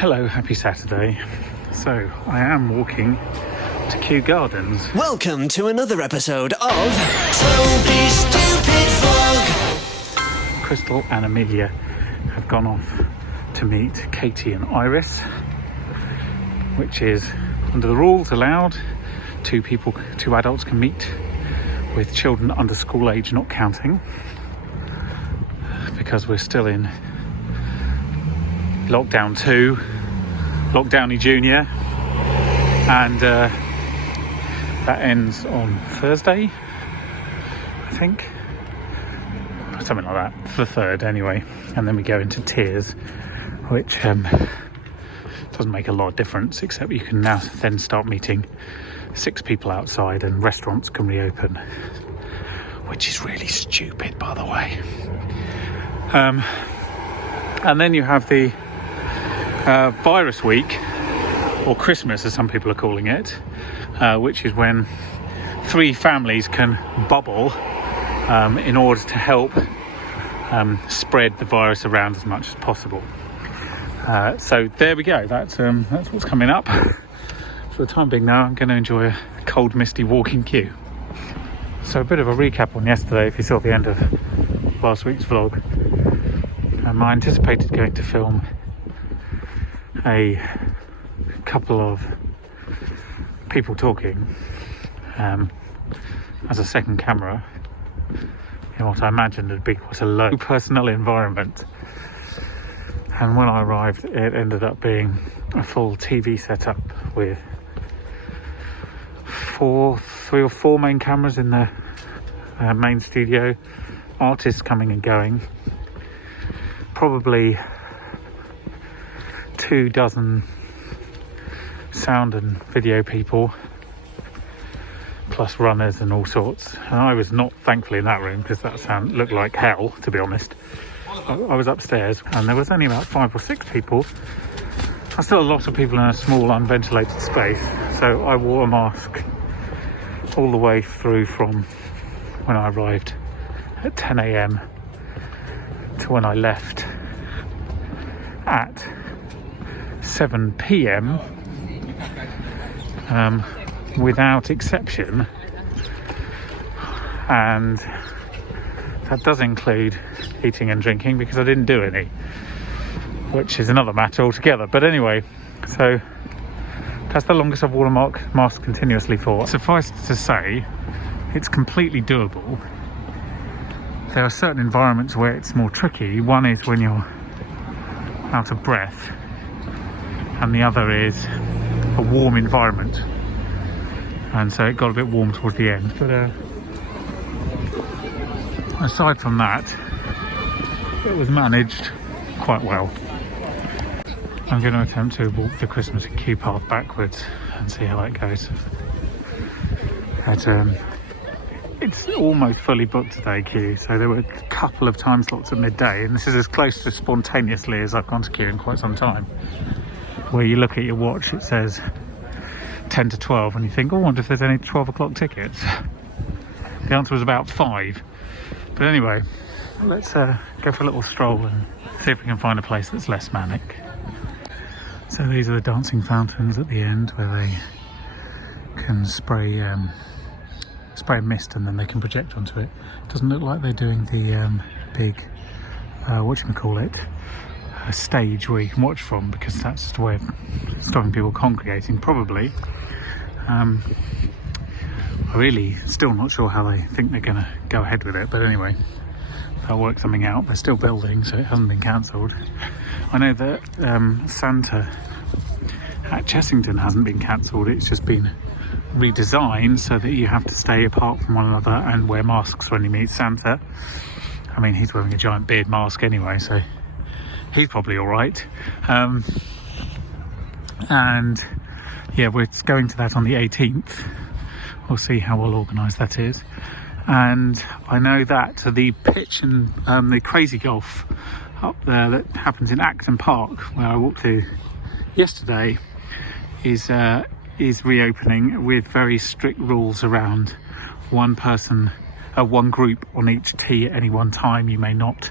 Hello, happy Saturday. So, I am walking to Kew Gardens. Welcome to another episode of Toby's Stupid Vlog. Crystal and Amelia have gone off to meet Katie and Iris, which is, under the rules, allowed. Two adults can meet, with children under school age not counting, because we're still in lockdown 2, lockdowny junior, and that ends on Thursday, I think, something like that, the 3rd anyway, and then we go into tiers, which doesn't make a lot of difference, except you can now then start meeting 6 people outside and restaurants can reopen, which is really stupid, by the way. And then you have the virus week, or Christmas as some people are calling it, which is when 3 families can bubble in order to help spread the virus around as much as possible. So there we go, that's what's coming up. For the time being now, I'm going to enjoy a cold, misty walk in Kew. So a bit of a recap on yesterday, if you saw the end of last week's vlog. I anticipated going to film a couple of people talking as a second camera in what I imagined would be quite a low personnel environment, and when I arrived it ended up being a full TV setup with 3 or 4 main cameras in the main studio, artists coming and going, probably 24 sound and video people, plus runners and all sorts. And I was not, thankfully, in that room, because that looked like hell, to be honest. I was upstairs and there was only about 5 or 6 people. There's still a lot of people in a small unventilated space, so I wore a mask all the way through from when I arrived at 10 a.m. to when I left at 7 p.m. Without exception, and that does include eating and drinking, because I didn't do any, which is another matter altogether. But anyway, so that's the longest I've worn a mask continuously for. Suffice to say, it's completely doable. There are certain environments where it's more tricky. One is when you're out of breath, and the other is a warm environment, and so it got a bit warm towards the end. But aside from that, it was managed quite well. I'm going to attempt to walk the Christmas Kew path backwards and see how it goes. But, it's almost fully booked today, Kew, so there were a couple of time slots at midday, and this is as close to spontaneously as I've gone to Kew in quite some time, where you look at your watch, it says 10 to 12, and you think, oh, I wonder if there's any 12 o'clock tickets. The answer was about 5. But anyway, let's go for a little stroll and see if we can find a place that's less manic. So these are the dancing fountains at the end, where they can spray mist and then they can project onto it. Doesn't look like they're doing the big a stage where you can watch from, because that's just a way of stopping people congregating, probably. I'm really still not sure how they think they're going to go ahead with it, but anyway, they'll work something out. They're still building, so it hasn't been cancelled. I know that Santa at Chessington hasn't been cancelled, it's just been redesigned so that you have to stay apart from one another and wear masks when you meet Santa. I mean, he's wearing a giant beard mask anyway, so he's probably all right. And yeah, we're going to that on the 18th. We'll see how well organised that is. And I know that the pitch and the Crazy Golf up there that happens in Acton Park, where I walked to yesterday, is reopening with very strict rules around one group on each tee at any one time. You may not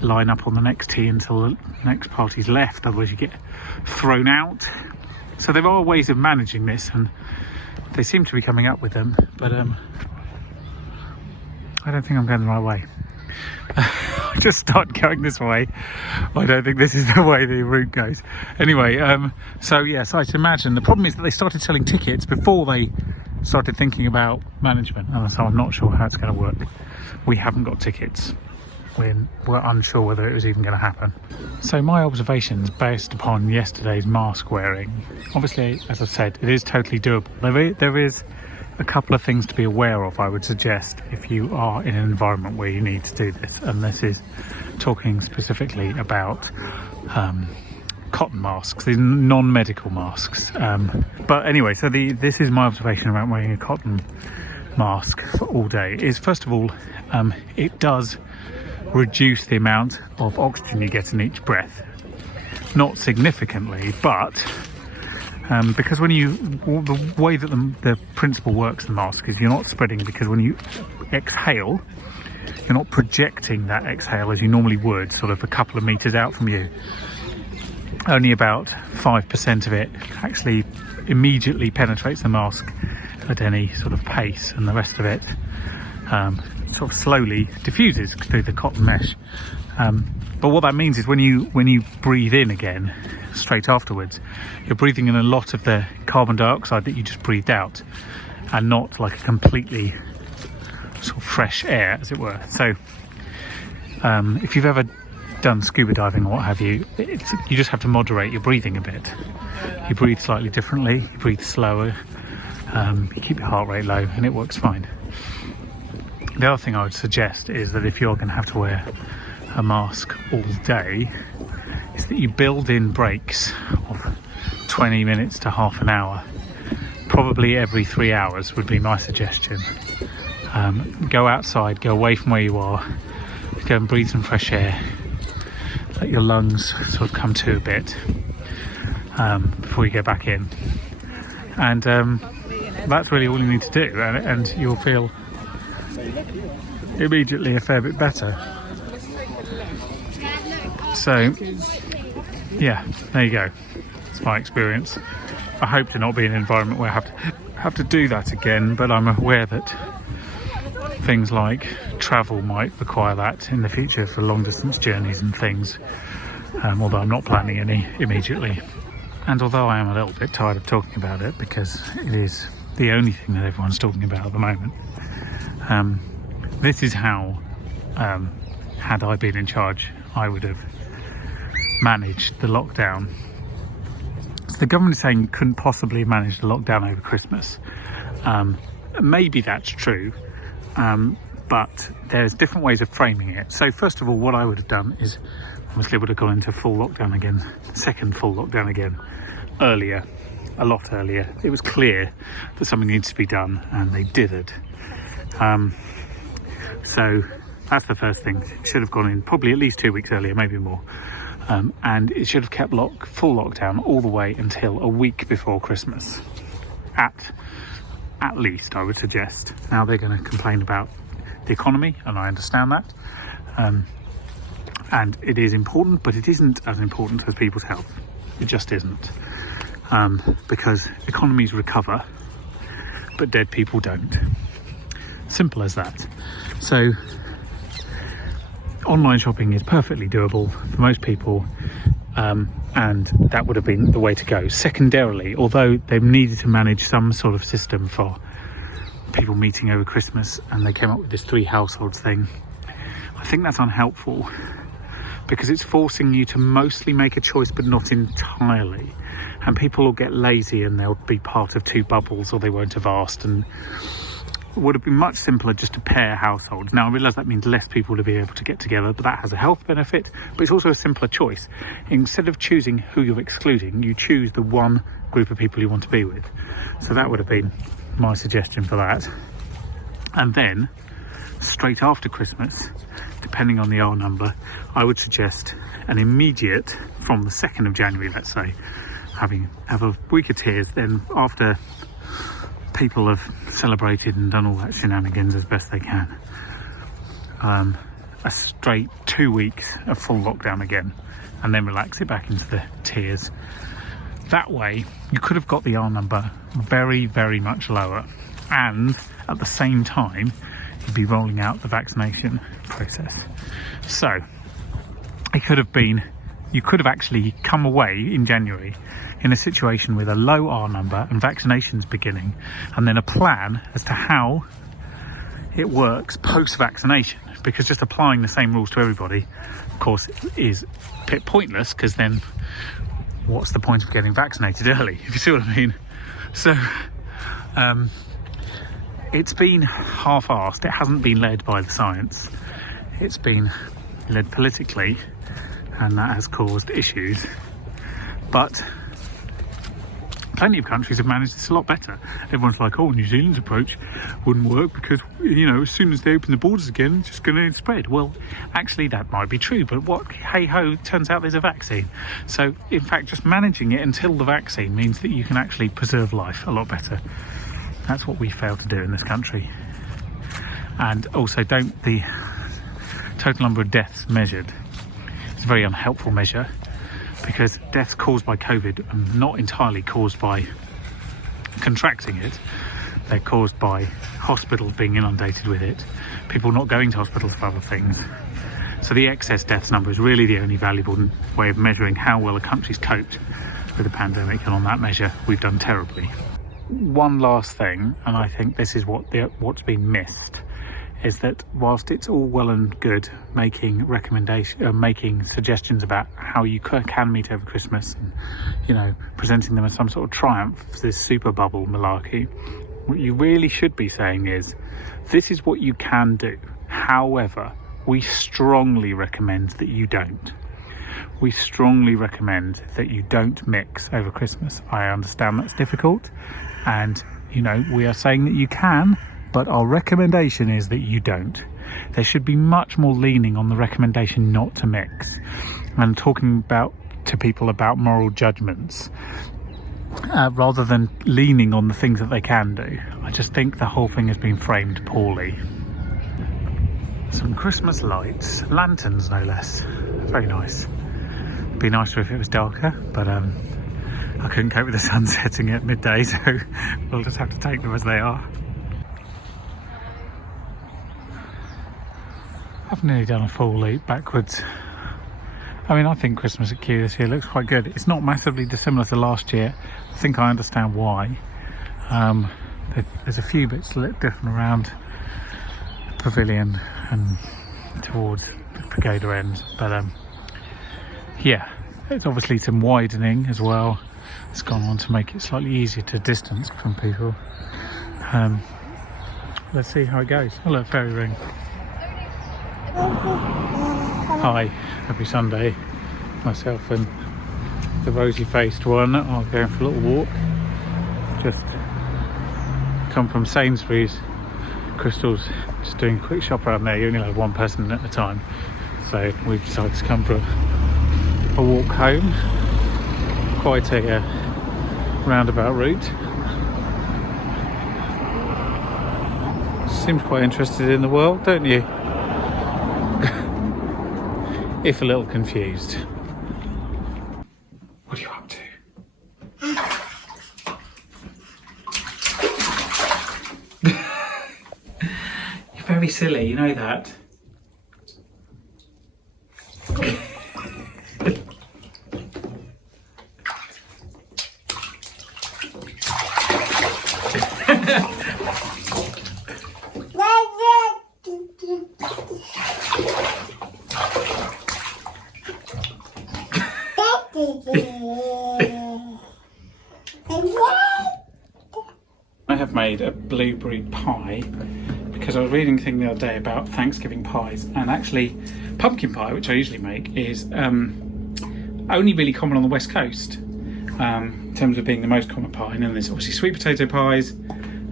line up on the next tee until the next party's left, otherwise you get thrown out. So there are ways of managing this, and they seem to be coming up with them, but I don't think I'm going the right way. I just start going this way. I don't think this is the way the route goes. Anyway, so yes, I imagine the problem is that they started selling tickets before they started thinking about management, and so I'm not sure how it's going to work. We haven't got tickets. We're unsure whether it was even going to happen. So my observations based upon yesterday's mask wearing, obviously, as I've said, it is totally doable. There is a couple of things to be aware of, I would suggest, if you are in an environment where you need to do this, and this is talking specifically about cotton masks, these non-medical masks. But anyway, so this is my observation about wearing a cotton mask for all day, is first of all, it does reduce the amount of oxygen you get in each breath. Not significantly, but because the way that the principle works in the mask is you're not spreading, because when you exhale, you're not projecting that exhale as you normally would, sort of a couple of meters out from you. Only about 5% of it actually immediately penetrates the mask at any sort of pace, and the rest of it sort of slowly diffuses through the cotton mesh. But what that means is when you breathe in again straight afterwards, you're breathing in a lot of the carbon dioxide that you just breathed out, and not like a completely sort of fresh air, as it were. So if you've ever done scuba diving or what have you, you just have to moderate your breathing a bit. You breathe slightly differently, you breathe slower, you keep your heart rate low, and it works fine. The other thing I would suggest is that if you're going to have to wear a mask all day, is that you build in breaks of 20 minutes to half an hour. Probably every 3 hours would be my suggestion. Go outside, go away from where you are, go and breathe some fresh air, let your lungs sort of come to a bit before you go back in. And that's really all you need to do, and you'll feel immediately a fair bit better. So yeah, there you go. It's my experience. I hope to not be in an environment where I have to do that again, but I'm aware that things like travel might require that in the future for long distance journeys and things, although I'm not planning any immediately. And although I am a little bit tired of talking about it, because it is the only thing that everyone's talking about at the moment, this is how, had I been in charge, I would have managed the lockdown. So the government is saying you couldn't possibly manage the lockdown over Christmas. Maybe that's true, but there's different ways of framing it. So first of all, what I would have done is obviously would have gone into full lockdown again, second full lockdown again, earlier, a lot earlier. It was clear that something needs to be done, and they did it. So that's the first thing. It should have gone in probably at least 2 weeks earlier, maybe more. And it should have kept full lockdown all the way until a week before Christmas. At least, I would suggest. Now they're going to complain about the economy, and I understand that. And it is important, but it isn't as important as people's health. It just isn't. Because economies recover, but dead people don't. Simple as that. So online shopping is perfectly doable for most people, and that would have been the way to go. Secondarily, although they've needed to manage some sort of system for people meeting over Christmas, and they came up with this 3 households thing, I think that's unhelpful, because it's forcing you to mostly make a choice but not entirely, and people will get lazy and they'll be part of 2 bubbles, or they won't have asked. And it would have been much simpler just to pair households. Now I realise that means less people to be able to get together, but that has a health benefit, but it's also a simpler choice. Instead of choosing who you're excluding, you choose the one group of people you want to be with. So that would have been my suggestion for that. And then straight after Christmas, depending on the R number, I would suggest an immediate, from the 2nd of January, let's say, have a week of tears. Then after people have celebrated and done all that shenanigans as best they can, a straight 2 weeks of full lockdown again, and then relax it back into the tiers. That way, you could have got the R number very, very much lower, and at the same time, you'd be rolling out the vaccination process. So, it could have been, you could have actually come away in January in a situation with a low R number and vaccinations beginning, and then a plan as to how it works post-vaccination, because just applying the same rules to everybody, of course, is a bit pointless, because then what's the point of getting vaccinated early, if you see what I mean? So it's been half-assed. It hasn't been led by the science. It's been led politically, and that has caused issues. But plenty of countries have managed this a lot better. Everyone's like, oh, New Zealand's approach wouldn't work because, you know, as soon as they open the borders again, it's just going to spread. Well, actually, that might be true, but what, hey-ho, turns out there's a vaccine. So, in fact, just managing it until the vaccine means that you can actually preserve life a lot better. That's what we failed to do in this country. And also, the total number of deaths measured is a very unhelpful measure, because deaths caused by COVID are not entirely caused by contracting it. They're caused by hospitals being inundated with it, people not going to hospitals for other things. So the excess deaths number is really the only valuable way of measuring how well a country's coped with the pandemic, and on that measure we've done terribly. One last thing, and I think this is what's been missed, is that whilst it's all well and good making suggestions about how you can meet over Christmas, and, you know, presenting them as some sort of triumph, this super bubble malarkey, what you really should be saying is, this is what you can do. However, we strongly recommend that you don't. We strongly recommend that you don't mix over Christmas. I understand that's difficult, and, you know, we are saying that you can, but our recommendation is that you don't. There should be much more leaning on the recommendation not to mix, and talking to people about moral judgments, rather than leaning on the things that they can do. I just think the whole thing has been framed poorly. Some Christmas lights, lanterns no less. Very nice. It'd be nicer if it was darker, but I couldn't cope with the sun setting at midday, so we'll just have to take them as they are. I've nearly done a full leap backwards. I mean, I think Christmas at Kew this year looks quite good. It's not massively dissimilar to last year. I think I understand why. There's a few bits that look different around the pavilion and towards the Pagoda end, but yeah, it's obviously some widening as well. It's gone on to make it slightly easier to distance from people. Let's see how it goes. Hello, fairy ring. Hi, happy Sunday. Myself and the rosy-faced one are going for a little walk. Just come from Sainsbury's. Crystal's just doing a quick shop around there. You only have one person at a time, so we've decided to come for a walk home. Quite a roundabout route. Seems quite interested in the world, don't you? If a little confused. What are you up to? You're very silly, you know that. I have made a blueberry pie because I was reading a thing the other day about Thanksgiving pies, and actually pumpkin pie, which I usually make, is only really common on the West Coast in terms of being the most common pie. And then there's obviously sweet potato pies,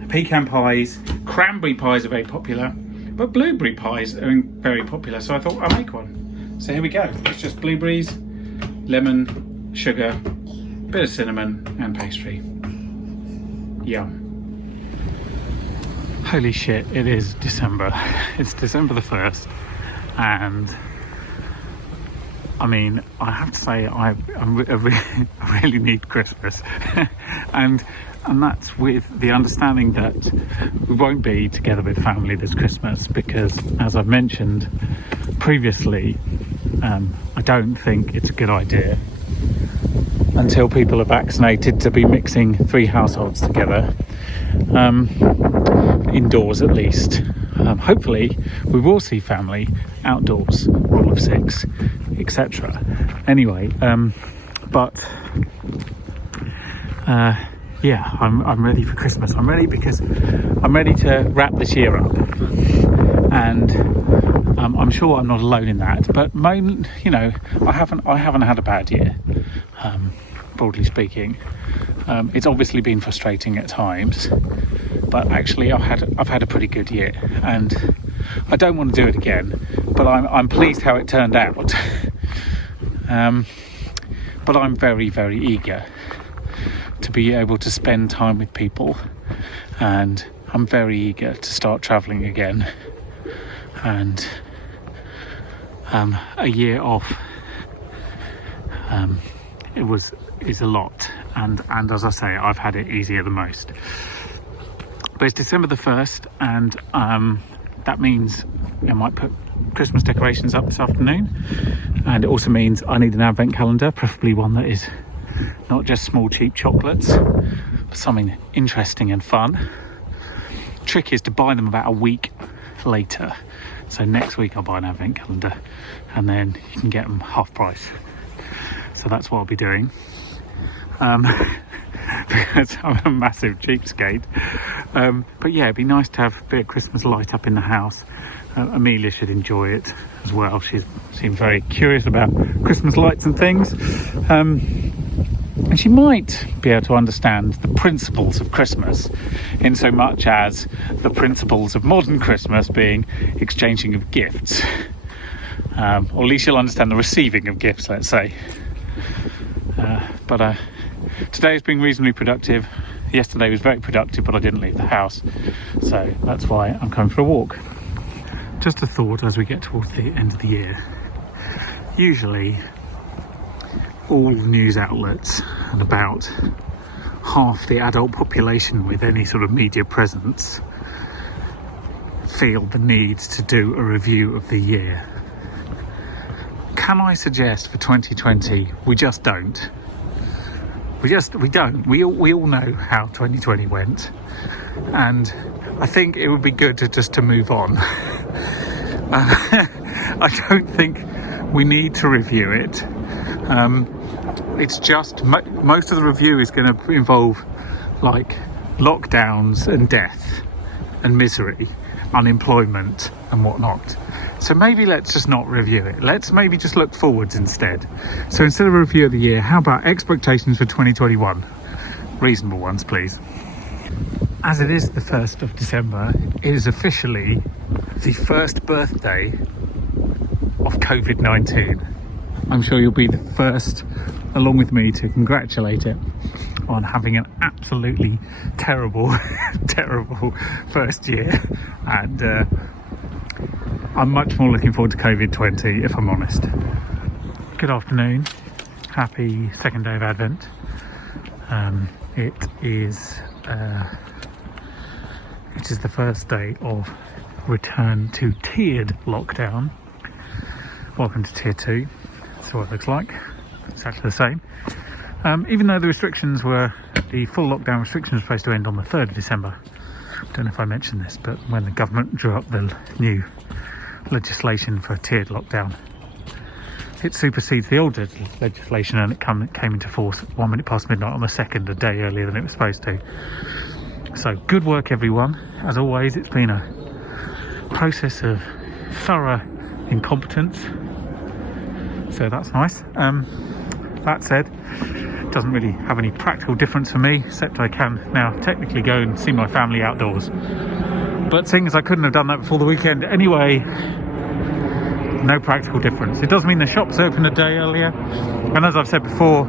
pecan pies, cranberry pies are very popular, but blueberry pies are very popular, so I thought I'll make one. So here we go. It's just blueberries, lemon, sugar, bit of cinnamon and pastry. Yum. Holy shit, it is December. It's December the 1st, and I mean, I have to say I really need Christmas, and that's with the understanding that we won't be together with family this Christmas because, as I've mentioned previously, I don't think it's a good idea until people are vaccinated to be mixing 3 households together, indoors at least. Hopefully we will see family outdoors, rule of 6, etc. Anyway, yeah, I'm ready for Christmas. I'm ready because I'm ready to wrap this year up, and I'm sure I'm not alone in that. But you know, I haven't had a bad year, broadly speaking. It's obviously been frustrating at times, but actually I've had a pretty good year, and I don't want to do it again. But I'm pleased how it turned out. But I'm very, very eager to be able to spend time with people, and I'm very eager to start travelling again. And a year off is a lot, and as I say, I've had it easier than most. But it's December the 1st, and that means I might put Christmas decorations up this afternoon, and it also means I need an advent calendar, preferably one that is not just small cheap chocolates, but something interesting and fun. Trick is to buy them about a week later, so next week I'll buy an advent calendar, and then you can get them half price. So that's what I'll be doing, because I'm a massive cheapskate. But yeah, it'd be nice to have a bit of Christmas light up in the house. Amelia should enjoy it as well. She seems very curious about Christmas lights and things. And she might be able to understand the principles of Christmas in so much as the principles of modern Christmas being exchanging of gifts. Or at least she'll understand the receiving of gifts, let's say. But today has been reasonably productive. Yesterday was very productive, but I didn't leave the house, so that's why I'm going for a walk. Just a thought as we get towards the end of the year. Usually all news outlets and about half the adult population with any sort of media presence feel the need to do a review of the year. Can I suggest for 2020 we just don't? We don't. We all know how 2020 went, and I think it would be good to move on. I don't think we need to review it. It's just most of the review is going to involve like lockdowns and death and misery, unemployment and whatnot. So maybe let's just not review it. Let's maybe just look forwards instead. So instead of a review of the year, how about expectations for 2021? Reasonable ones, please. As it is the 1st of December, it is officially the first birthday of COVID-19. I'm sure you'll be the first, along with me, to congratulate it on having an absolutely terrible, terrible first year. And I'm much more looking forward to COVID-20, if I'm honest. Good afternoon. Happy second day of Advent. It is the first day of return to tiered lockdown. Welcome to tier 2. That's what it looks like. Exactly the same. Even though the full lockdown restrictions were supposed to end on the 3rd of December. I don't know if I mentioned this, but when the government drew up the new legislation for a tiered lockdown, it supersedes the old legislation, and it came into force 1 minute past midnight on the 2nd, a day earlier than it was supposed to. So good work, everyone. As always, it's been a process of thorough incompetence, so that's nice. That said, it doesn't really have any practical difference for me, except I can now technically go and see my family outdoors. But seeing as I couldn't have done that before the weekend anyway, no practical difference. It does mean the shops open a day earlier, and as I've said before,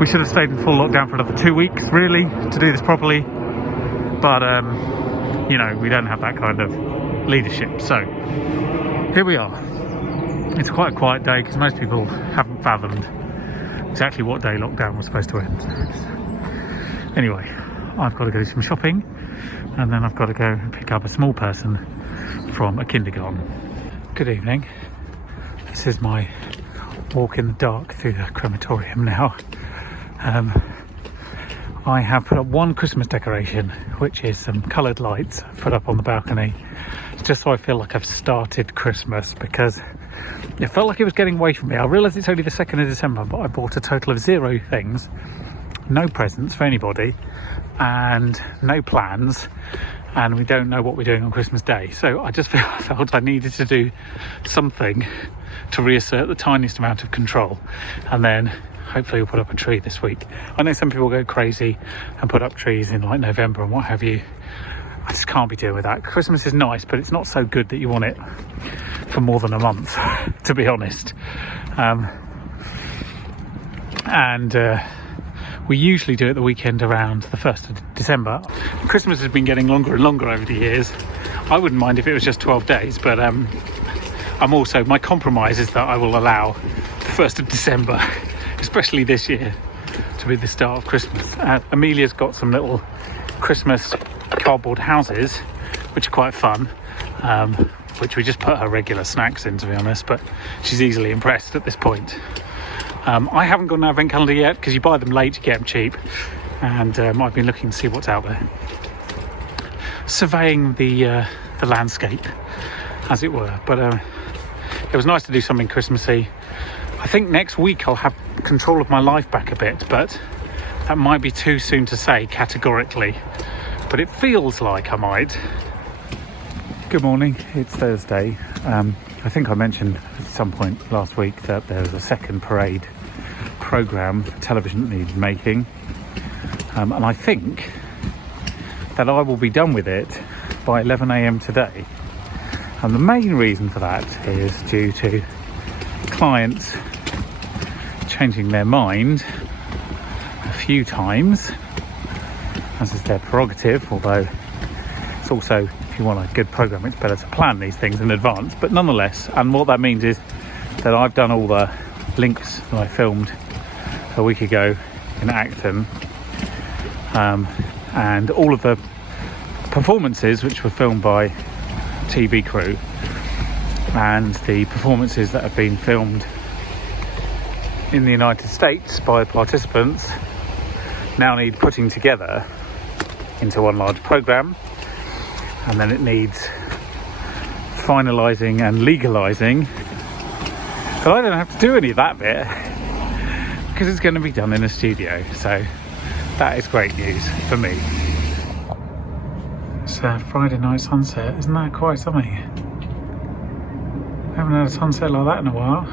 we should have stayed in full lockdown for another 2 weeks really to do this properly, but you know, we don't have that kind of leadership, so here we are. It's quite a quiet day because most people haven't fathomed exactly what day lockdown was supposed to end. Anyway, I've got to go do some shopping, and then I've got to go and pick up a small person from a kindergarten. Good evening. This is my walk in the dark through the crematorium now. I have put up one Christmas decoration, which is some coloured lights put up on the balcony, just so I feel like I've started Christmas, because it felt like it was getting away from me. I realise it's only the 2nd of December, but I bought a total of 0 things, no presents for anybody, and no plans, and we don't know what we're doing on Christmas Day. So I just felt I needed to do something to reassert the tiniest amount of control, and then hopefully we'll put up a tree this week. I know some people go crazy and put up trees in like November and what have you. I just can't be dealing with that. Christmas is nice, but it's not so good that you want it for more than a month, to be honest. We usually do it the weekend around the 1st of December. Christmas has been getting longer and longer over the years. I wouldn't mind if it was just 12 days, but my compromise is that I will allow the 1st of December, especially this year, to be the start of Christmas. Amelia's got some little Christmas cardboard houses, which are quite fun, which we just put her regular snacks in, to be honest, but she's easily impressed at this point. I haven't got an advent calendar yet, because you buy them late, you get them cheap, and I've been looking to see what's out there. Surveying the landscape, as it were, but it was nice to do something Christmassy. I think next week I'll have control of my life back a bit, but that might be too soon to say categorically, but it feels like I might. Good morning, it's Thursday. I think I mentioned at some point last week that there was a second parade programme television that needed making, and I think that I will be done with it by 11 a.m. today. And the main reason for that is due to clients changing their mind a few times, as is their prerogative, although it's also, if you want a good programme, it's better to plan these things in advance. But nonetheless, and what that means is that I've done all the links that I filmed a week ago in Acton, and all of the performances which were filmed by TV crew, and the performances that have been filmed in the United States by participants now need putting together into one large programme, and then it needs finalising and legalising. But I don't have to do any of that bit because it's going to be done in a studio, so that is great news for me. It's a Friday night sunset, isn't that quite something? I haven't had a sunset like that in a while.